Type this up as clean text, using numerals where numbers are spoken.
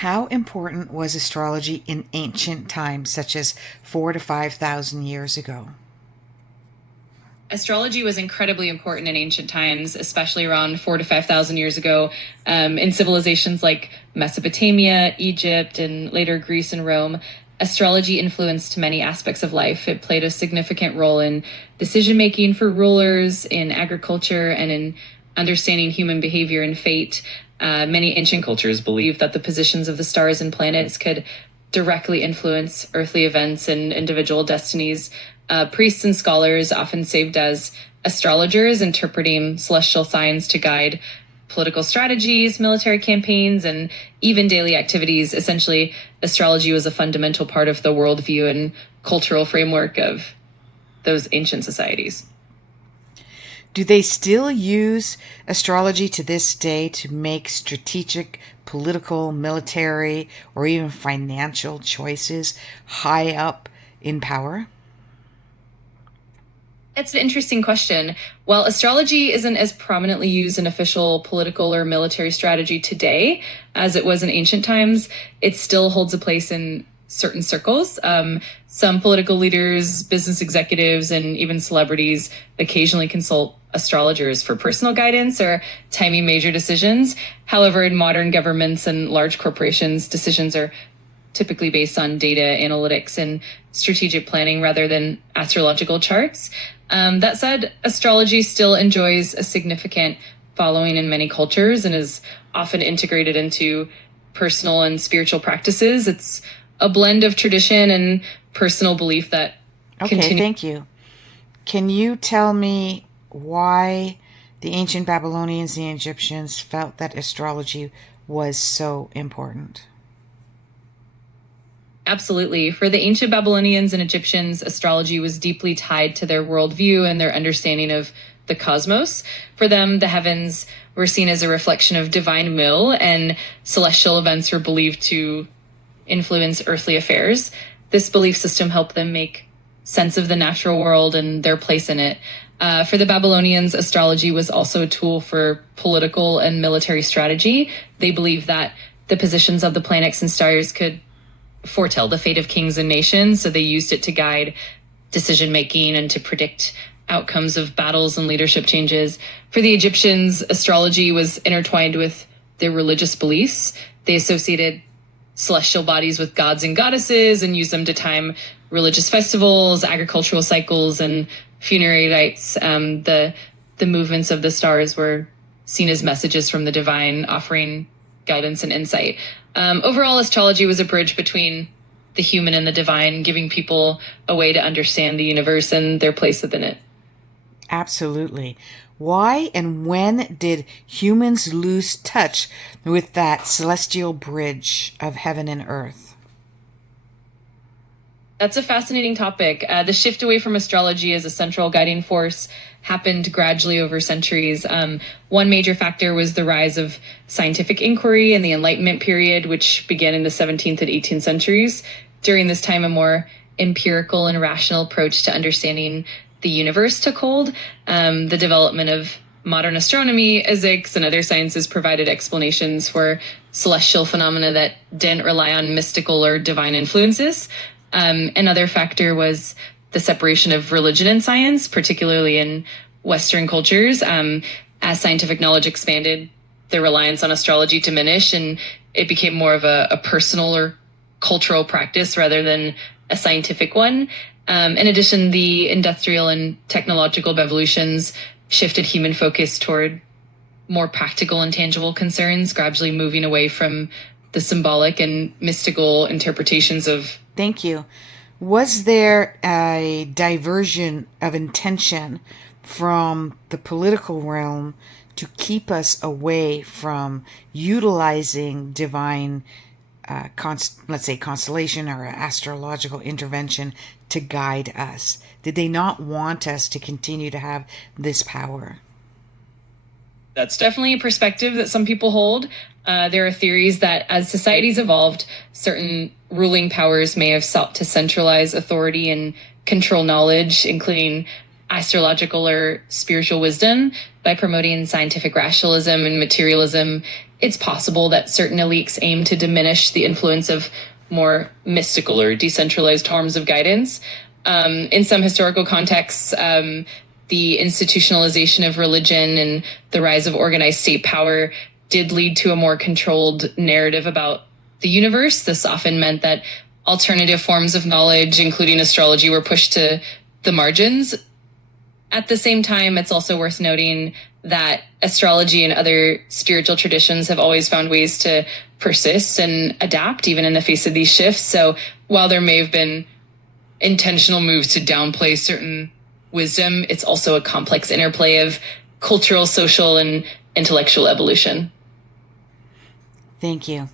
How important was astrology in ancient times, such as 4 to 5,000 years ago? Astrology was incredibly important in ancient times, especially around 4 to 5,000 years ago, in civilizations like Mesopotamia, Egypt, and later Greece and Rome. Astrology influenced many aspects of life. It played a significant role in decision making for rulers, in agriculture, and in understanding human behavior and fate. Many ancient cultures believed that the positions of the stars and planets could directly influence earthly events and individual destinies. Priests and scholars often served as astrologers, interpreting celestial signs to guide political strategies, military campaigns, and even daily activities. Essentially, astrology was a fundamental part of the worldview and cultural framework of those ancient societies. Do they still use astrology to this day to make strategic, political, military, or even financial choices high up in power? It's an interesting question. While astrology isn't as prominently used in official political or military strategy today as it was in ancient times, it still holds a place in certain circles. Some political leaders, business executives, and even celebrities occasionally consult astrologers for personal guidance or timing major decisions. However, in modern governments and large corporations, decisions are typically based on data analytics and strategic planning rather than astrological charts. That said, astrology still enjoys a significant following in many cultures and is often integrated into personal and spiritual practices. It's a blend of tradition and personal belief that Thank you. Can you tell me why the ancient Babylonians and the Egyptians felt that astrology was so important? Absolutely. For the ancient Babylonians and Egyptians, astrology was deeply tied to their worldview and their understanding of the cosmos. For them, the heavens were seen as a reflection of divine will, and celestial events were believed to influence earthly affairs. This belief system helped them make sense of the natural world and their place in it. For the Babylonians, astrology was also a tool for political and military strategy. They believed that the positions of the planets and stars could foretell the fate of kings and nations, so they used it to guide decision making and to predict outcomes of battles and leadership changes. For the Egyptians, astrology was intertwined with their religious beliefs. They associated celestial bodies with gods and goddesses and used them to time religious festivals, agricultural cycles, and funerary rites. The movements of the stars were seen as messages from the divine, offering guidance and insight. Overall, astrology was a bridge between the human and the divine, giving people a way to understand the universe and their place within it. Absolutely. Why and when did humans lose touch with that celestial bridge of heaven and earth? That's a fascinating topic. The shift away from astrology as a central guiding force happened gradually over centuries. One major factor was the rise of scientific inquiry in the Enlightenment period, which began in the 17th and 18th centuries. During this time, a more empirical and rational approach to understanding the universe took hold. The development of modern astronomy, physics, and other sciences provided explanations for celestial phenomena that didn't rely on mystical or divine influences. Another factor was the separation of religion and science, particularly in Western cultures. As scientific knowledge expanded, the reliance on astrology diminished, and it became more of a personal or cultural practice rather than a scientific one. In addition, the industrial and technological revolutions shifted human focus toward more practical and tangible concerns, gradually moving away from the symbolic and mystical interpretations of. Thank you. Was there a diversion of intention from the political realm to keep us away from utilizing divine, let's say, constellation or astrological intervention to guide us? Did they not want us to continue to have this power? That's definitely a perspective that some people hold. There are theories that as societies evolved, certain ruling powers may have sought to centralize authority and control knowledge, including astrological or spiritual wisdom, by promoting scientific rationalism and materialism. it's possible that certain elites aim to diminish the influence of more mystical or decentralized forms of guidance. In some historical contexts, the institutionalization of religion and the rise of organized state power did lead to a more controlled narrative about the universe. This often meant that alternative forms of knowledge, including astrology, were pushed to the margins. At the same time, it's also worth noting that astrology and other spiritual traditions have always found ways to persist and adapt, even in the face of these shifts. So while there may have been intentional moves to downplay certain wisdom, it's also a complex interplay of cultural, social, and intellectual evolution. Thank you.